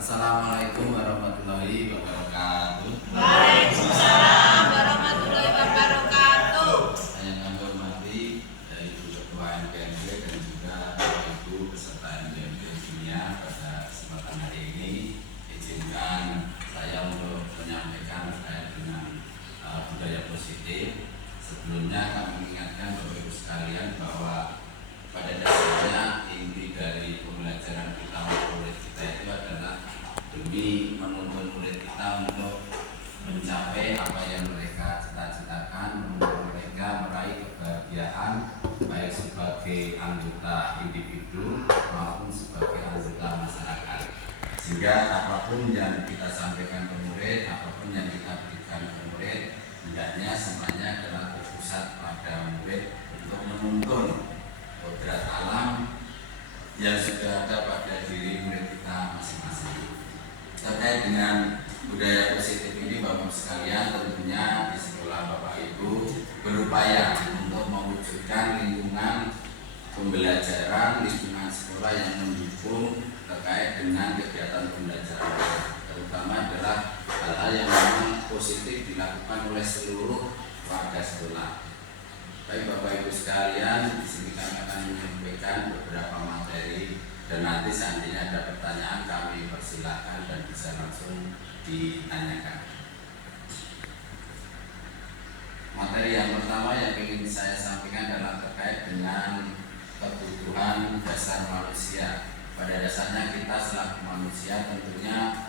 Assalamualaikum warahmatullahi wabarakatuh. Waalaikumsalam warahmatullahi wabarakatuh. Yang kami hormati Ibu Ketua MPMB dan juga Bapak Ibu peserta MPMB dunia pada kesempatan hari ini, izinkan saya untuk menyampaikan terkait dengan budaya positif. Sebelumnya kami mengingatkan Bapak Ibu sekalian bahwa pada dasarnya inti dari pembelajaran kita murid kita itu adalah demi menuntun murid kita untuk mencapai apa yang mereka cita-citakan, menuntun mereka meraih kebahagiaan baik sebagai anggota individu maupun sebagai anggota masyarakat. Sehingga apapun yang kita sampaikan ke murid, apapun yang kita berikan ke murid, hendaknya semuanya adalah berpusat pada murid untuk menuntun kodrat alam yang sudah ada pada diri murid kita masing-masing. Terkait dengan budaya positif ini, Bapak sekalian, tentunya di sekolah Bapak Ibu berupaya untuk mewujudkan lingkungan pembelajaran, lingkungan sekolah yang mendukung terkait dengan kegiatan pembelajaran, terutama adalah hal-hal yang memang positif dilakukan oleh seluruh warga sekolah. Baik Bapak Ibu sekalian, di sini kami akan menyampaikan beberapa materi dan nanti seandainya ada pertanyaan kami persilakan dan bisa langsung ditanyakan. Materi yang pertama yang ingin saya sampaikan adalah terkait dengan kebutuhan dasar manusia. Pada dasarnya kita selaku manusia tentunya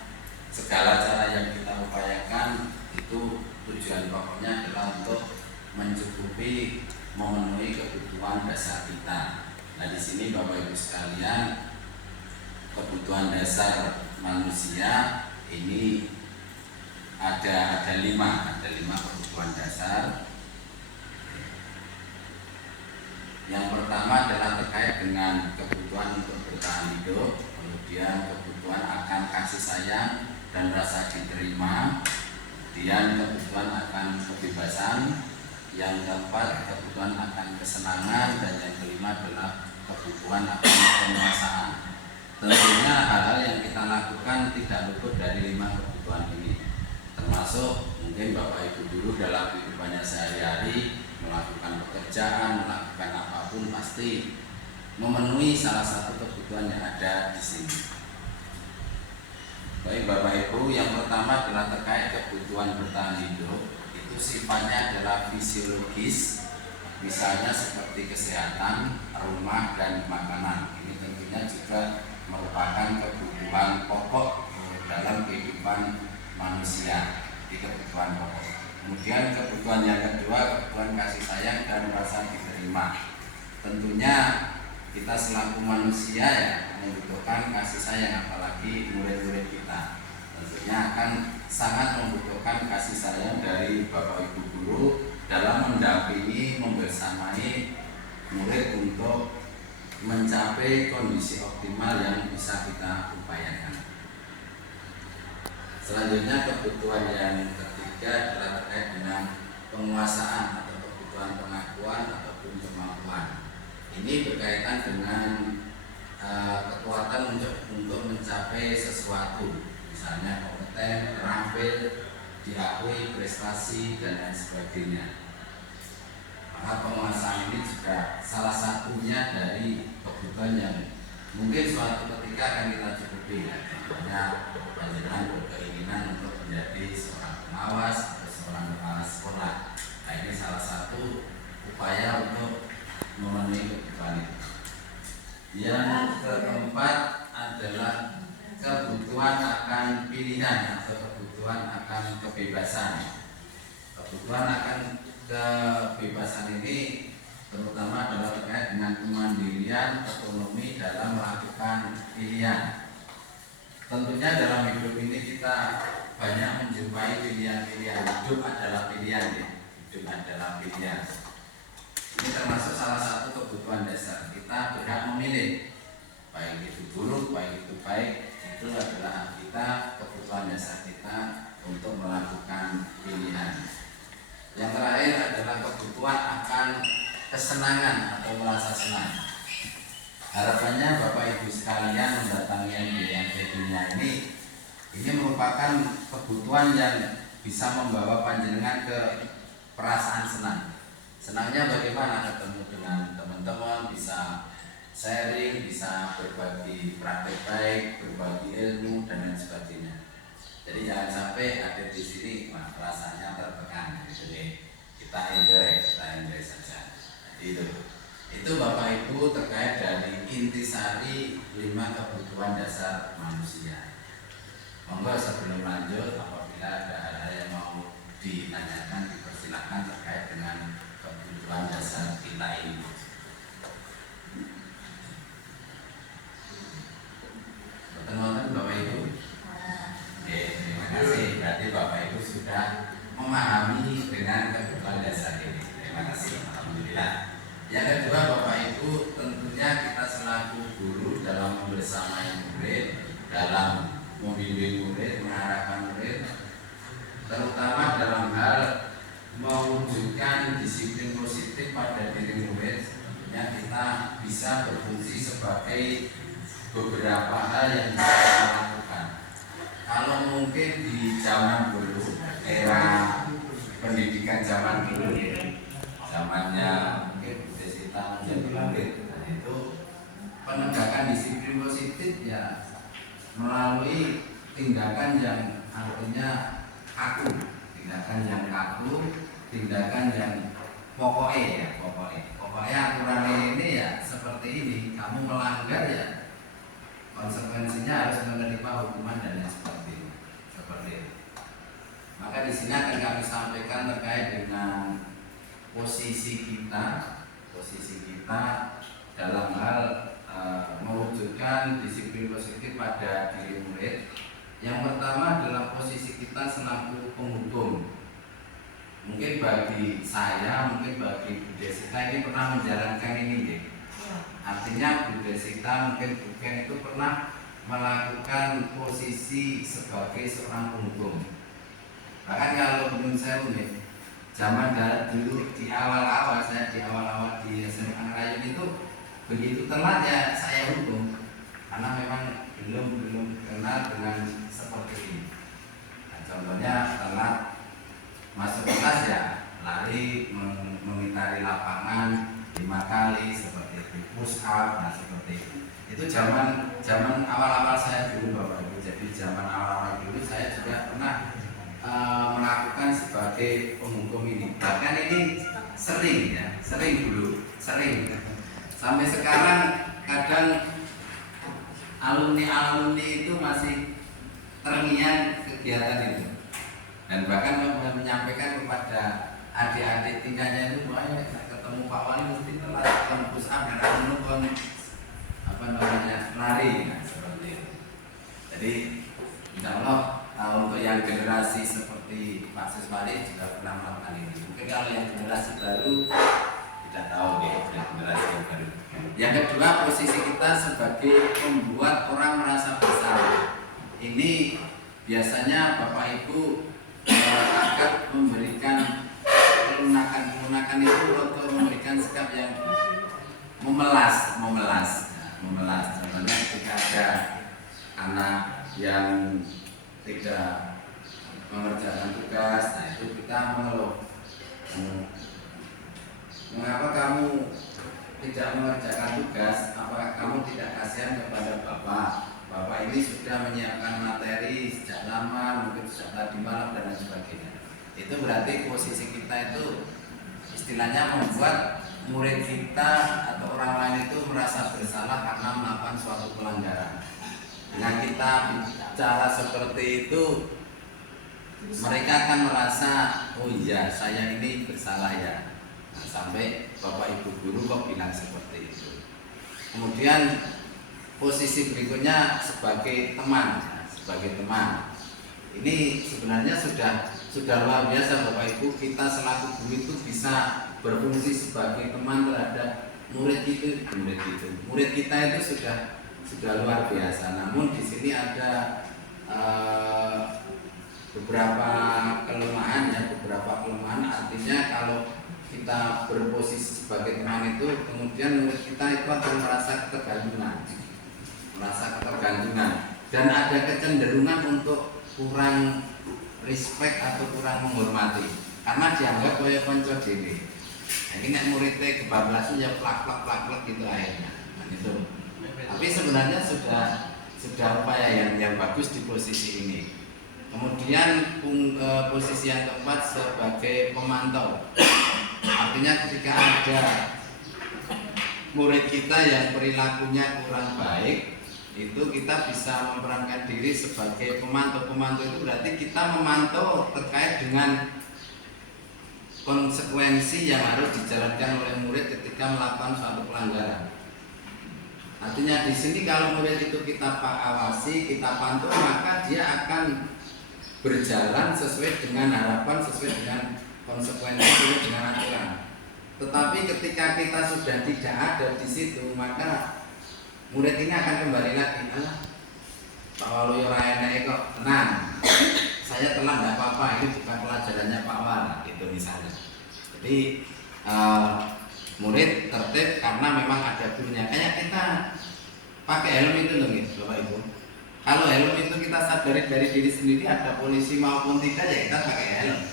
segala cara yang kita upayakan itu tujuan pokoknya adalah untuk mencukupi, memenuhi kebutuhan dasar kita. Nah di sini Bapak Ibu sekalian, kebutuhan dasar manusia ini ada lima kebutuhan dasar. Yang pertama adalah terkait dengan kebutuhan untuk bertahan hidup, kemudian kebutuhan akan kasih sayang dan rasa diterima, kemudian kebutuhan akan kebebasan, yang keempat kebutuhan akan kesenangan, dan yang kelima adalah kebutuhan akan penguasaan. Tentunya hal-hal yang kita lakukan tidak luput dari lima kebutuhan ini, termasuk mungkin Bapak Ibu dulu dalam kehidupannya sehari-hari melakukan pekerjaan, melakukan apapun pasti memenuhi salah satu kebutuhan yang ada di sini. Baik Bapak Ibu, yang pertama adalah terkait kebutuhan bertahan hidup. Itu sifatnya adalah fisiologis, misalnya seperti kesehatan, rumah, dan makanan. Ini tentunya juga merupakan kebutuhan pokok dalam kehidupan manusia, di kebutuhan pokok. Kemudian kebutuhan yang kedua, kebutuhan kasih sayang dan rasa diterima. Tentunya kita selaku manusia ya membutuhkan kasih sayang, apalagi murid-murid kita. Tentunya akan sangat membutuhkan kasih sayang dari Bapak Ibu guru dalam mendampingi, membersamai murid untuk mencapai kondisi optimal yang bisa kita upayakan. Selanjutnya kebutuhan yang ketiga adalah terkait dengan penguasaan atau kebutuhan pengakuan ataupun kemampuan. Ini berkaitan dengan kekuatan untuk mencapai sesuatu, misalnya kompeten, terampil, diakui, prestasi, dan lain sebagainya. Maka penguasaan ini juga salah satunya dari kebutuhan yang mungkin suatu ketika akan kita cukupi. Contohnya panjenengan berkeinginan untuk menjadi seorang pengawas atau seorang kepala sekolah. Nah ini salah satu upaya untuk memenuhi kebutuhan itu. Yang keempat adalah kebutuhan akan pilihan atau kebutuhan akan kebebasan. Kebutuhan akan kebebasan ini terutama adalah terkait dengan kemandirian, otonomi dalam melakukan pilihan. Tentunya dalam hidup ini kita banyak menjumpai pilihan-pilihan. Hidup adalah pilihan ya. Hidup adalah pilihan. Ini termasuk salah satu kebutuhan dasar. Kita berhak memilih, baik itu buruk, baik itu baik. Itu adalah hak kita, kebutuhan dasar kita untuk melakukan pilihan. Yang terakhir adalah kebutuhan akan kesenangan atau merasa senang. Harapannya Bapak Ibu sekalian mendatangi MPMB dunia ini merupakan kebutuhan yang bisa membawa panjenengan ke perasaan senang. Senangnya bagaimana? Ketemu dengan teman-teman, bisa sharing, bisa berbagi praktek baik, berbagi ilmu dan lain sebagainya. Jadi jangan sampai ada di sini rasanya tertekan. Jadi kita enjoy saja. Jadi itu Bapak Ibu terkait dari intisari 5 kebutuhan dasar manusia. Monggo sebelum lanjut, apabila ada hal-hal yang mau ditanyakan, dipersilakan terkait dengan kebutuhan dasar kita ini. Betul-betul Bapak Ibu? Oke, terima kasih. Berarti Bapak Ibu sudah memahami dengan kebutuhan dasar ini. Terima kasih. Alhamdulillah. Yang kedua Bapak Ibu, tentunya kita selaku guru dalam membersamai murid, dalam membimbing murid, mengarahkan murid, terutama dalam hal mewujudkan disiplin positif pada diri murid, tentunya kita bisa berfungsi sebagai beberapa hal yang bisa kita lakukan. Kalau mungkin di zaman dulu, era pendidikan zaman dulu, zamannya mungkin kita menjadi murid, nah itu penegakan disiplin positif ya melalui tindakan yang artinya kaku, tindakan yang pokoknya aturan ini ya seperti ini, kamu melanggar ya konsekuensinya harus menerima hukuman dan lain sebagainya, seperti itu. Maka di sini akan kami sampaikan terkait dengan posisi kita dalam hal mewujudkan disiplin positif pada diri murid. Yang pertama adalah posisi kita selaku penghukum. Mungkin bagi saya, mungkin bagi Bu Desita ini pernah menjalankan ini, deh. Artinya Bu Desita mungkin itu pernah melakukan posisi sebagai seorang penghukum. Bahkan kalau menurut saya nih, zaman dulu di awal-awal di SMA Rayun itu begitu telat ya saya hukum, karena memang belum kenal dengan seperti ini. Nah, contohnya telat masuk kelas ya lari mengitari lapangan 5 kali seperti itu, push up, nah seperti itu. Itu zaman awal-awal saya dulu Bapak Ibu. Jadi zaman awal-awal dulu saya juga pernah melakukan sebagai penghukum ini. Bahkan ini sering sampai sekarang kadang alumni itu masih terngiang kegiatan itu, dan bahkan menyampaikan kepada adik-adik tingkahnya itu bahwa ketemu Pak Wali mesti telat push up karena menonton lari, nah, seperti itu. Jadi insya Allah untuk yang generasi seperti Pak Siswali juga pernah melakukan ini. Mungkin kalau yang generasi baru tidak tahu deh, yang generasi yang baru. Yang kedua, posisi kita sebagai membuat orang merasa bersalah. Ini biasanya Bapak Ibu akan memberikan pelunakan itu atau memberikan sikap yang memelas. Contohnya ketika ada anak yang tidak mengerjakan tugas, nah itu kita mengeluh, mengapa kamu tidak mengerjakan tugas? Apakah kamu tidak kasihan kepada Bapak ini sudah menyiapkan materi sejak lama, mungkin sejak tadi malam dan lain sebagainya. Itu berarti posisi kita itu istilahnya membuat murid kita atau orang lain itu merasa bersalah karena melakukan suatu pelanggaran. Dengan kita bicara seperti itu, mereka akan merasa, oh iya saya ini bersalah ya. Nah, sampai Bapak Ibu guru kok bilang seperti itu. Kemudian posisi berikutnya sebagai teman. Ini sebenarnya sudah luar biasa Bapak Ibu, kita selaku guru itu bisa berfungsi sebagai teman terhadap murid kita itu sudah luar biasa. Namun di sini ada beberapa kelemahan, artinya kalau kita berposisi sebagai teman itu, kemudian murid kita itu akan merasa ketergantungan. dan ada kecenderungan untuk kurang respect atau kurang menghormati karena dianggap kaya konco dhewe. Jadi nek muridnya kebablasan ya plak gitu akhirnya. Nah, itu. Tapi sebenarnya sudah upaya yang bagus di posisi ini. Kemudian posisi yang keempat sebagai pemantau. Artinya ketika ada murid kita yang perilakunya kurang baik, itu kita bisa memerankan diri sebagai pemantau. Pemantau itu berarti kita memantau terkait dengan konsekuensi yang harus dijalankan oleh murid ketika melakukan suatu pelanggaran. Artinya di sini kalau murid itu kita awasi, kita pantau, maka dia akan berjalan sesuai dengan harapan, sesuai dengan konsekuensi, sesuai dengan aturan. Tetapi ketika kita sudah tidak ada di situ, maka murid ini akan kembali lagi, Pak Walu Yorayana kok tenang, saya telah tidak apa-apa, ini bukan pelajarannya Pak Wal, gitu misalnya. Jadi murid tertib karena memang ada gurunya. Kayak kita pakai helm itu loh, gitu, Bapak Ibu. Kalau helm itu kita sadari dari diri sendiri, ada polisi maupun tidak, ya kita pakai helm.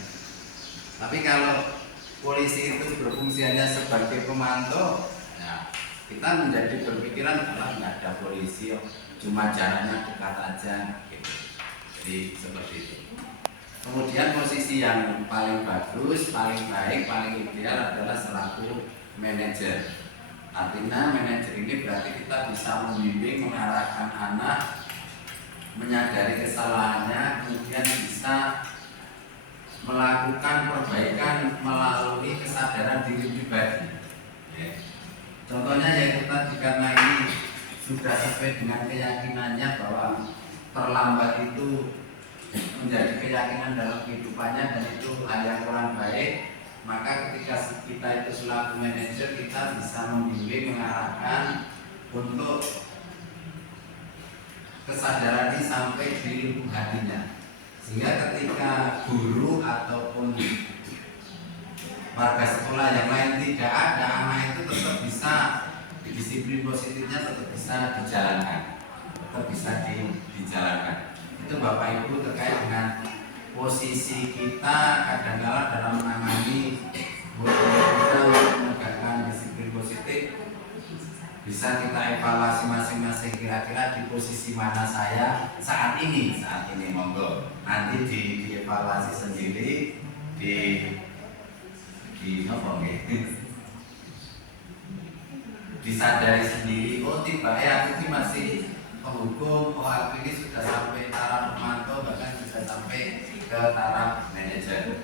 Tapi kalau polisi itu berfungsi hanya sebagai pemantau, ya kita menjadi berpikiran kalau nggak ada polisi, cuma jalannya dekat aja, gitu. Jadi seperti itu. Kemudian posisi yang paling bagus, paling baik, paling ideal adalah selaku manajer. Artinya manajer ini berarti kita bisa membimbing, mengarahkan anak, menyadari kesalahannya, kemudian bisa melakukan perbaikan melalui kesadaran diri pribadi. Ya. Contohnya yaitu tadi, karena ini sudah sesuai dengan keyakinannya bahwa terlambat itu menjadi keyakinan dalam kehidupannya dan itu hal yang kurang baik, maka ketika kita itu selaku manajer kita bisa membimbing, mengarahkan untuk kesadaran ini sampai di lubuk hatinya, sehingga ketika guru ataupun warga sekolah yang lain tidak ada, anak itu tetap bisa disiplin positifnya tetap bisa dijalankan, tetap bisa dijalankan. Itu Bapak Ibu terkait dengan posisi kita kadang-kala dalam menangani kita menegakkan disiplin positif. Bisa kita evaluasi masing-masing, kira-kira di posisi mana saya saat ini monggo nanti dievaluasi sendiri, disadari sendiri. Oh tiba aku ini masih penghukum, oh aku ini sudah sampai taraf pemantau, bahkan sudah sampai ke taraf manajer.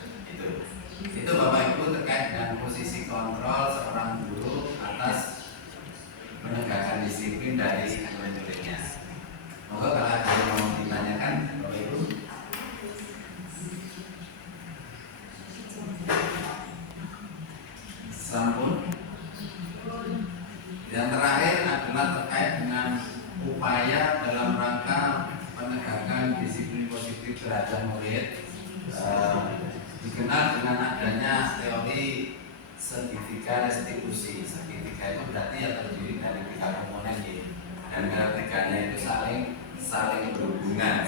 Itu Bapak Ibu terkait dengan posisi kontrol seorang guru atas menegakkan disiplin dari murid-muridnya. Moga kalau ada yang mau ditanyakan, Bapak Ibu. Sampun. Yang terakhir adalah terkait dengan upaya dalam rangka penegakan disiplin positif terhadap murid. Dikenal dengan adanya teori segitiga restitusi. Segitiga itu berarti yang terdiri dari 3 komponen ya. Dan ketiganya itu saling berhubungan.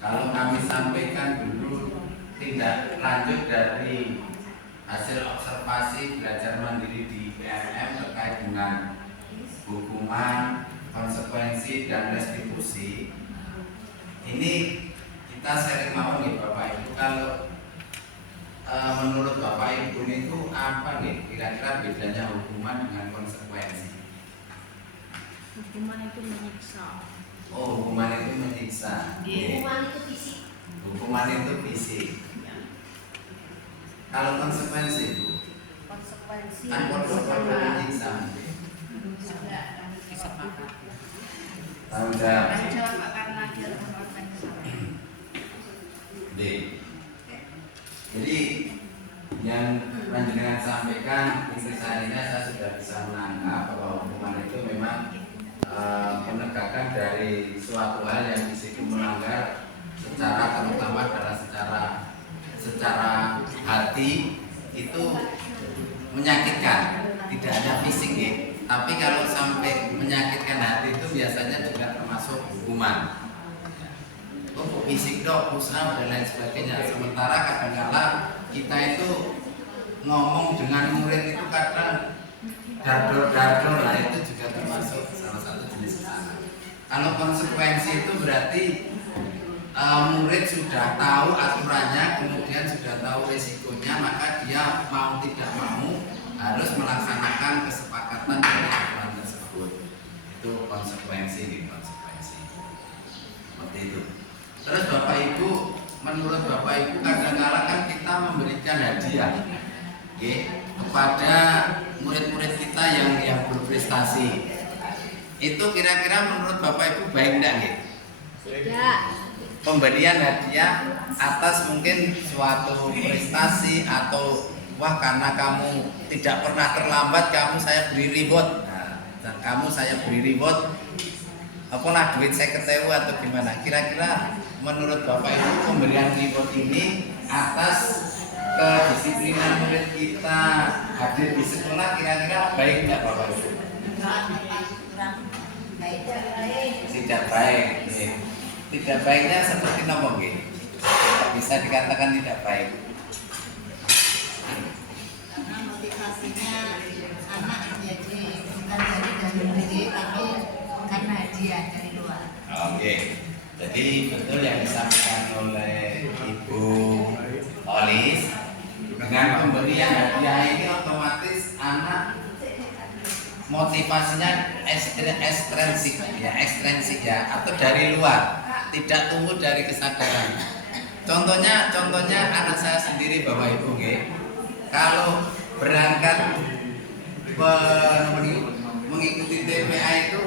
Kalau kami sampaikan dulu tindak lanjut dari hasil observasi belajar mandiri di PMM terkait dengan hukuman, konsekuensi dan restitusi. Ini kita sharing mau nih Bapak Ibu, kalau menurut Bapak Ibu itu apa nih kira-kira bedanya hukuman dengan konsekuensi? Hukuman itu menyiksa. Oh, hukuman itu menyiksa. Hukuman itu fisik. Hukuman itu fisik. Kalau konsekuensi itu? Konsekuensi. Kan konsekuensi menyiksa. Tanggung jawab. Karena dia melakukan kesalahan. Jadi yang panjenengan sampaikan intisarinya saya sudah bisa menangkap bahwa hukuman itu memang penegakan dari suatu hal yang disitu melanggar secara terutama adalah secara hati itu menyakitkan, tidak hanya fisik ya, Tapi kalau sampai menyakitkan hati itu biasanya juga termasuk hukuman. Oh, fisik dok, usaha dan lain sebagainya. Sementara kadang-kala kita itu ngomong dengan murid itu kadang dardor-dardor lah, itu juga termasuk salah satu jenis usaha. Kalau konsekuensi itu berarti murid sudah tahu aturannya, kemudian sudah tahu resikonya, maka dia mau tidak mau harus melaksanakan kesepakatan dari aturan tersebut. Itu konsekuensi. Seperti itu. Terus Bapak Ibu, menurut Bapak Ibu kadang-kala kan kita memberikan hadiah kepada murid-murid kita yang berprestasi. Itu kira-kira menurut Bapak Ibu baik enggak gitu? Tidak. Pemberian hadiah atas mungkin suatu prestasi atau wah karena kamu tidak pernah terlambat kamu saya beri reward. Nah, dan kamu saya beri reward apalah duit saya ketemu atau gimana. Kira-kira menurut Bapak Ibu pemberian reward ini atas kedisiplinan murid kita hadir di sekolah kira-kira baik enggak Bapak Ibu? Tidak baik. Tidak baiknya seperti apa gitu? Bisa dikatakan tidak baik. Karena motivasinya anak jadi bukan dari diri tapi karena hadiah dari luar. Oke. Jadi betul yang disampaikan oleh Ibu Olis, dengan pemberian hadiah ini otomatis anak motivasinya ekstrinsik ya atau dari luar, tidak tumbuh dari kesadaran. Contohnya anak saya sendiri Bapak Ibu, kalau berangkat mengikuti TPA itu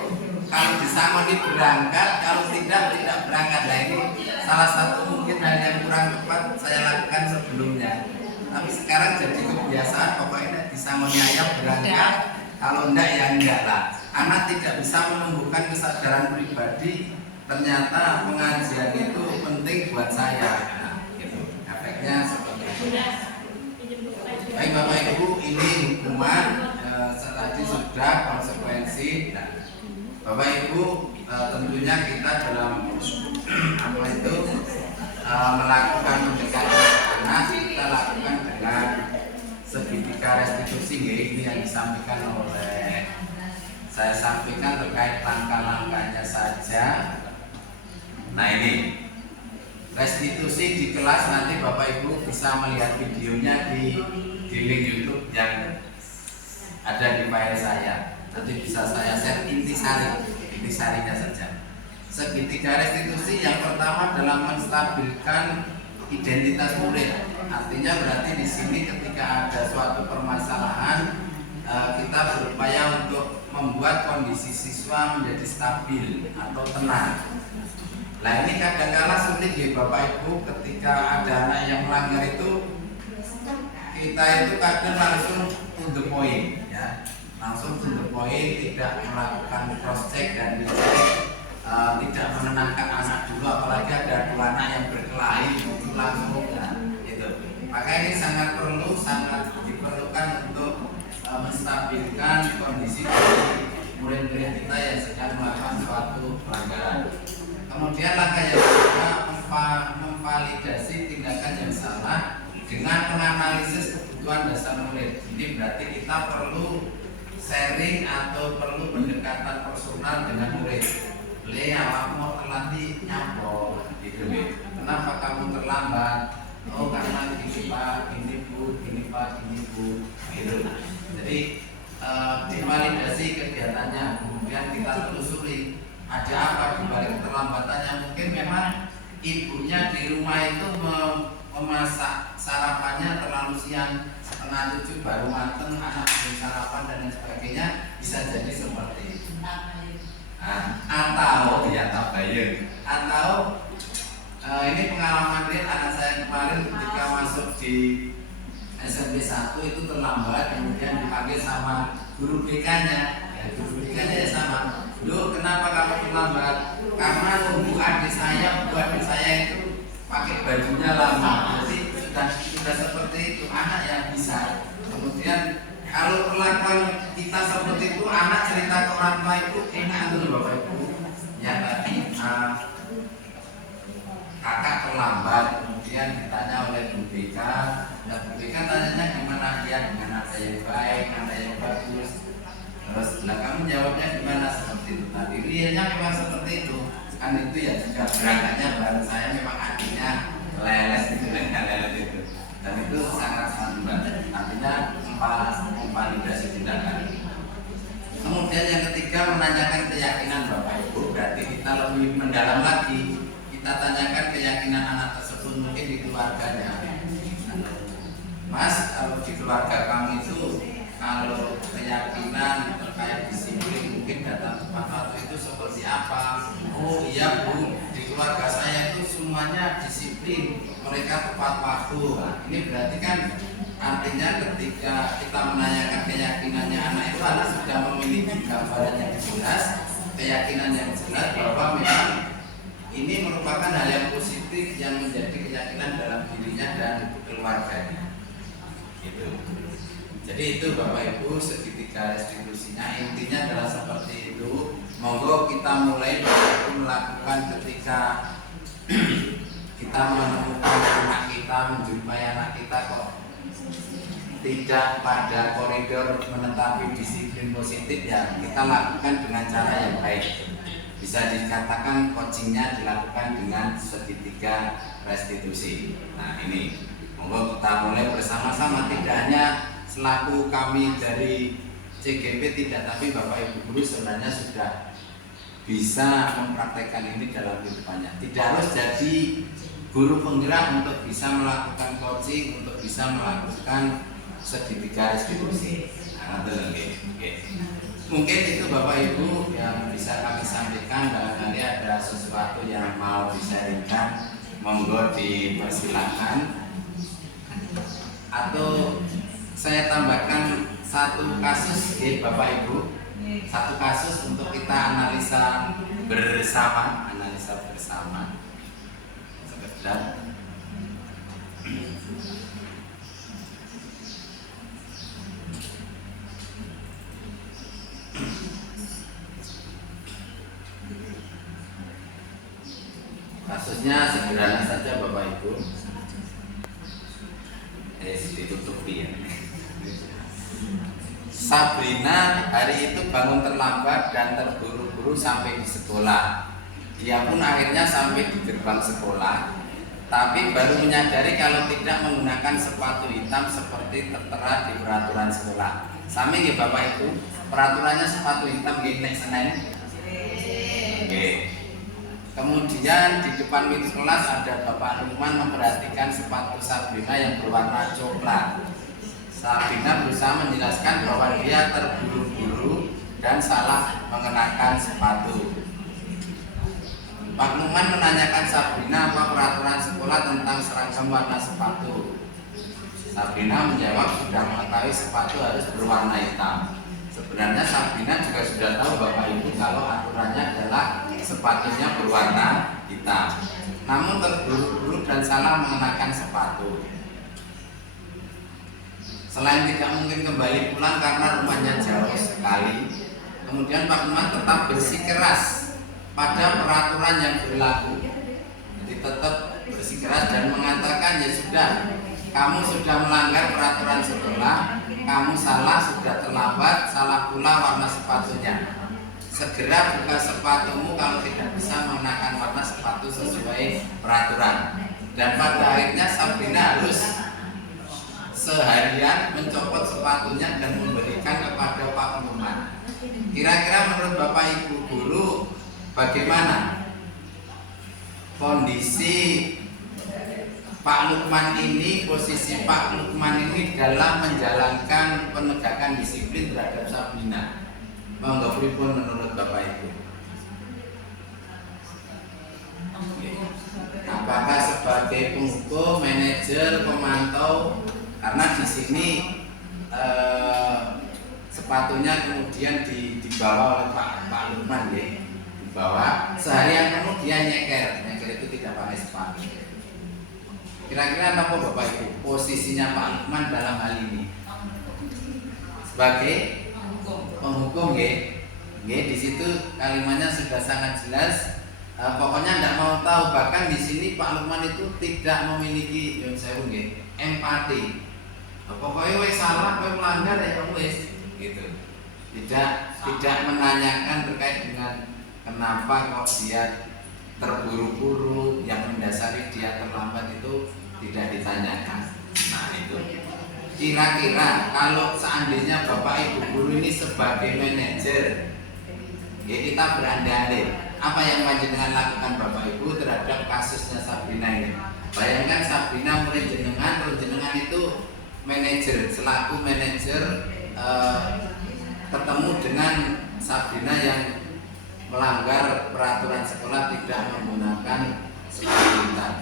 kalau disangoni berangkat, kalau tidak berangkat. Nah ini salah satu mungkin hal yang kurang tepat saya lakukan sebelumnya. Tapi sekarang jadi kebiasaan pokoknya disangoni ayam berangkat, kalau enggak ya enggak lah. Anak tidak bisa menumbuhkan kesadaran pribadi. Ternyata pengajian itu penting buat saya. Nah, gitu. Efeknya seperti itu. Baik Bapak Ibu, ini hukuman tadi sudah konsekuensi. Nah, Bapak Ibu tentunya kita dalam apa itu melakukan pendekatan anak kita lakukan dengan segitiga restitusi. Ini yang disampaikan oleh saya sampaikan terkait langkah-langkahnya saja. Nah ini restitusi di kelas nanti Bapak Ibu bisa melihat videonya di link YouTube yang ada di file saya. Nanti bisa saya share intisarinya saja. Segitiga restitusi yang pertama dalam menstabilkan identitas murid. Artinya berarti di sini ketika ada suatu permasalahan kita berupaya untuk membuat kondisi siswa menjadi stabil atau tenang. Nah ini kadang-kala sulit ya Bapak Ibu ketika ada anak yang melanggar itu kita itu kadang langsung to the point ya, langsung to the point, tidak melakukan cross check dan dicek, tidak menenangkan anak dulu, apalagi ada dua anak yang berkelahi itu langsung ya, itu. Maka ini sangat diperlukan untuk menstabilkan kondisi murid-murid kita yang sedang melakukan suatu pelanggaran. Kemudian langkah yang kedua memvalidasi tindakan yang salah dengan menganalisis kebutuhan dasar murid. Ini berarti kita perlu sharing atau perlu pendekatan personal dengan murid. Awakmu telat di nyampo gitu nih. Kenapa kamu terlambat? Oh karena ini Pak, ini Bu, ini Pak, ini Bu gitu. Jadi divalidasi kegiatannya, kemudian kita telusuri ada apa di balik keterlambatannya. Mungkin memang ibunya di rumah itu memasak sarapannya terlalu siang, 6:30 baru mateng, anak belum sarapan dan lain sebagainya, bisa jadi seperti itu. Atau ya tabayun, atau ini pengalaman real anak saya kemarin ketika masuk di SMP 1 itu terlambat, kemudian dipanggil sama guru BK-nya. Ya, guru BK-nya ya sama. Loh, kenapa kamu terlambat? Karena nunggu adik saya itu pakai bajunya lama. Jadi sudah seperti itu anak yang bisa. Kemudian Kalau perlakuan kita seperti itu, anak cerita ke orang tua itu enak tuh Bapak Ibu. Ya tadi kakak terlambat, kemudian ditanya oleh Bu BK, dan Bu BK tanyanya gimana dia dengan nada yang baik, nada yang bagus. Terus lah kamu jawabnya gimana seperti itu tadi? Realnya memang seperti itu. Kan itu ya juga berangkatnya bareng saya memang adiknya leles itu, leles itu. Dan itu sangat membantu. Artinya validasi tindakan. Kemudian yang ketiga menanyakan keyakinan Bapak Ibu. Berarti kita lebih mendalam lagi. Kita tanyakan keyakinan anak tersebut mungkin di keluarganya. Mas, kalau di keluarga kami itu kalau keyakinan terkait disiplin mungkin datang tepat waktu itu seperti apa? Oh iya Bu, di keluarga saya itu semuanya disiplin, mereka tepat waktu. Nah, ini berarti kan artinya ketika kita menanyakan keyakinannya anak itu, anak sudah memiliki gambaran yang jelas, keyakinan yang jelas bahwa memang ini merupakan hal yang positif yang menjadi keyakinan dalam dirinya dan keluarganya. Gitu. Jadi itu Bapak Ibu segitiga restitusinya, intinya adalah seperti itu. Monggo kita mulai melakukan ketika kita menemukan anak kita, menjumpai anak kita kok tidak pada koridor menetapi disiplin positif, ya kita lakukan dengan cara yang baik. Bisa dikatakan coachingnya dilakukan dengan segitiga restitusi. Nah ini monggo kita mulai bersama-sama, tidak hanya selaku kami dari CGP tidak, tapi Bapak Ibu guru sebenarnya sudah bisa mempraktekkan ini dalam kehidupannya. Tidak harus jadi guru penggerak untuk bisa melakukan coaching, untuk bisa melakukan segitiga restitusi. Nah, mungkin itu Bapak Ibu yang bisa kami sampaikan. Barangkali ada sesuatu yang mau disaringkan, monggo dipersilakan. Atau saya tambahkan satu kasus ya Bapak Ibu, satu kasus untuk kita analisa bersama, sekedar. Kasusnya sederhana saja Bapak Ibu. Ditutupi ya. Sabrina hari itu bangun terlambat dan terburu-buru sampai di sekolah. Dia pun akhirnya sampai di gerbang sekolah, tapi baru menyadari kalau tidak menggunakan sepatu hitam seperti tertera di peraturan sekolah. Sami ya Bapak Ibu, peraturannya sepatu hitam gini Senin. Oke. Kemudian di depan pintu kelas ada Bapak Lukman memperhatikan sepatu Sabrina yang berwarna coklat. Sabrina berusaha menjelaskan bahwa dia terburu-buru dan salah mengenakan sepatu. Pak Lukman menanyakan Sabrina apa peraturan sekolah tentang seragam warna sepatu. Sabrina menjawab sudah mengetahui sepatu harus berwarna hitam. Sebenarnya Sabrina juga sudah tahu Bapak Ibu kalau aturannya adalah sepatunya berwarna hitam. Namun terburu-buru dan salah mengenakan sepatu. Selain tidak mungkin kembali pulang karena rumahnya jauh sekali, kemudian Pak Lukman tetap bersikeras pada peraturan yang berlaku. Jadi tetap bersikeras dan mengatakan ya sudah, kamu sudah melanggar peraturan sekolah, kamu salah, sudah terlambat, salah pula warna sepatunya. Segera buka sepatumu kalau tidak bisa mengenakan warna sepatu sesuai peraturan. Dan pada akhirnya Sabrina harus seharian mencopot sepatunya dan memberikan kepada Pak Lukman. Kira-kira menurut Bapak Ibu guru bagaimana kondisi Pak Lukman ini, posisi Pak Lukman ini dalam menjalankan penegakan disiplin terhadap Sabrina? Monggo pripun menurut Bapak Ibu? Apakah sebagai penghukum, manajer, pemantau? Karena di sini sepatunya kemudian dibawa oleh Pak Lukman ya, dibawa seharian penuh dia nyeker itu tidak pakai sepatu. Kira-kira apa Bapak Ibu posisinya Pak Lukman dalam hal ini? sebagai Penghukum. penghukum nggih. Nggih, di situ kalimatnya sudah sangat jelas. Pokoknya tidak mau tahu, bahkan di sini Pak Lukman itu tidak memiliki yang saya nggih, empati. Pokoknya wes salah, wes melanggar ya wes gitu. Tidak menanyakan terkait dengan kenapa kok dia terburu-buru, yang mendasari dia terlambat itu tidak ditanyakan. Nah itu. Kira-kira kalau seandainya Bapak Ibu guru ini sebagai manajer, ya kita berandai-andai apa yang panjenengan lakukan Bapak Ibu terhadap kasusnya Sabrina ini. Bayangkan Sabrina mulai jenengan, terus jenengan itu manajer, selaku manajer ketemu dengan Sabrina yang melanggar peraturan sekolah, tidak menggunakan sepatu hitam.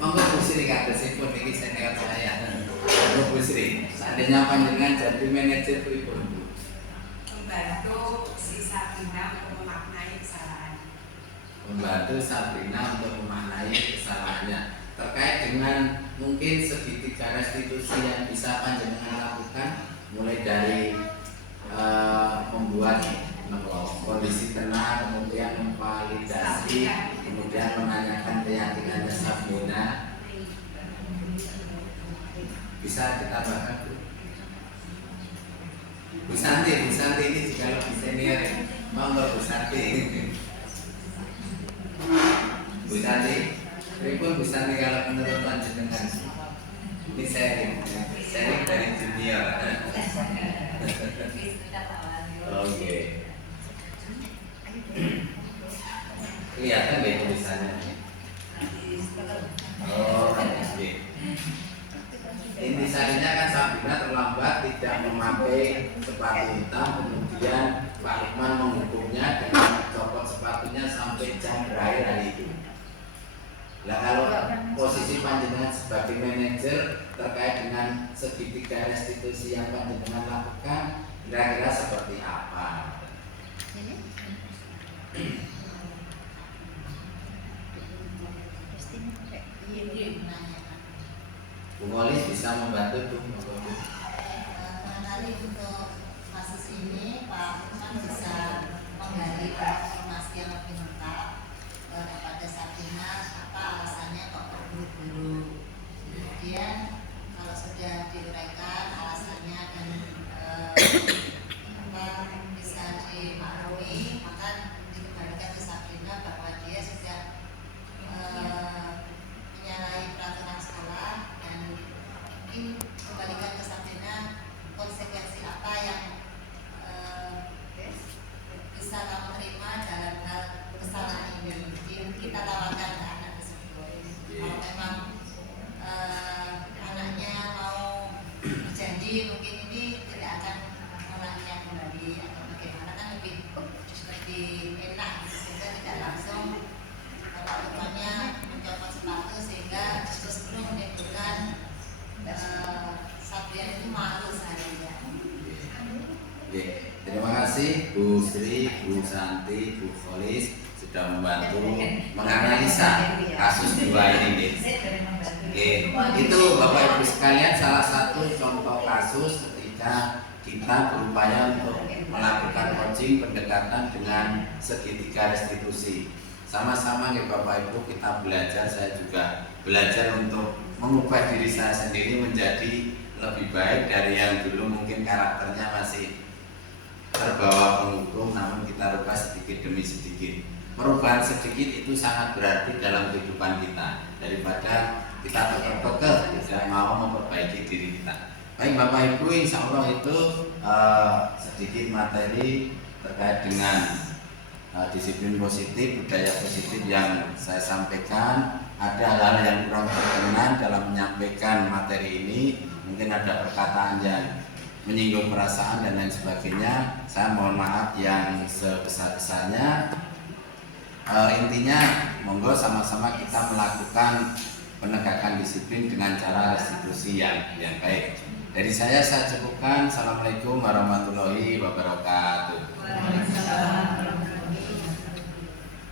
Monggo Bu Sri kadosipun iki senior saya. Monggo Bu Sri, seandainya panjenengan jadi manajer pripun Bu? Membantu si Sabrina untuk memaknai kesalahan. Membantu Sabrina untuk memaknai kesalahannya terkait dengan mungkin segitiga restitusi yang bisa panjenengan lakukan, mulai dari membuat kondisi tenang, kemudian memvalidasi, kemudian menanyakan keyakinannya Sabrina. Bisa kita bahas Bu? Bu Santi ini juga lebih senior ya. Monggo Bu Santi. Bu Santi, berikut Bu Santi kalau menurut panjenengan ini sharing dari junior. Oke. Kelihatan deh tulisannya. Oh, oke. Intisarinya kan Sabrina terlambat tidak memakai sepatu hitam, kemudian Pak Lukman menghukumnya dengan copot sepatunya sampai jam berakhir hari itu. Nah kalau posisi panjenengan sebagai manajer terkait dengan segitiga restitusi yang panjenengan lakukan, kira-kira seperti apa? Bu Molis bisa membantu Bu. Mengenali untuk kasus ini Pak Lukman bisa menggali informasi yang lebih lengkap kepada Sabrina, apa alasannya kok terburu-buru. Kemudian kalau sudah diuraikan alasannya dan bisa dimaklumi, maka dikembalikan ke Sabrina bahwa dia sudah menyalahi peraturan sekolah, dan mungkin kembalikan ke Sabrina konsekuensi apa yang bisa kamu terima dalam hal kesalahan ini. Jadi kita tawarkan ke anak tersebut. Kalau memang anaknya mau berjanji mungkin ini tidak akan mengulanginya kembali atau bagaimana, kan lebih enak gitu, sehingga tidak langsung Pak Lukmannya mencopot sepatu sehingga justru menimbulkan Sabrina itu malu seharian. Terima kasih Bu Sri, Bu Santi, Bu Kholis sudah membantu menganalisa kasus dua ini. Itu Bapak Ibu sekalian salah satu contoh kasus ketika kita berupaya untuk melakukan coaching pendekatan dengan segitiga restitusi. Sama-sama ya Bapak Ibu kita belajar, saya juga belajar untuk mengubah diri saya sendiri menjadi lebih baik dari yang dulu mungkin karakternya masih terbawa penghukum, namun kita rubah sedikit demi sedikit. Perubahan sedikit itu sangat berarti dalam kehidupan kita daripada kita terkekeh tidak mau memperbaiki diri kita. Baik Bapak Ibu, insya Allah itu sedikit materi terkait dengan disiplin positif, budaya positif yang saya sampaikan. Ada hal-hal yang kurang berkenan dalam menyampaikan materi ini, mungkin ada perkataan yang menyinggung perasaan dan lain sebagainya. Saya mohon maaf yang sebesar-besarnya. Intinya monggo sama-sama kita melakukan penegakan disiplin dengan cara restitusi yang baik. Dari saya cukupkan. Assalamualaikum warahmatullahi wabarakatuh.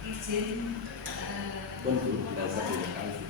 Izin Pun Bu, tidak usah direkam.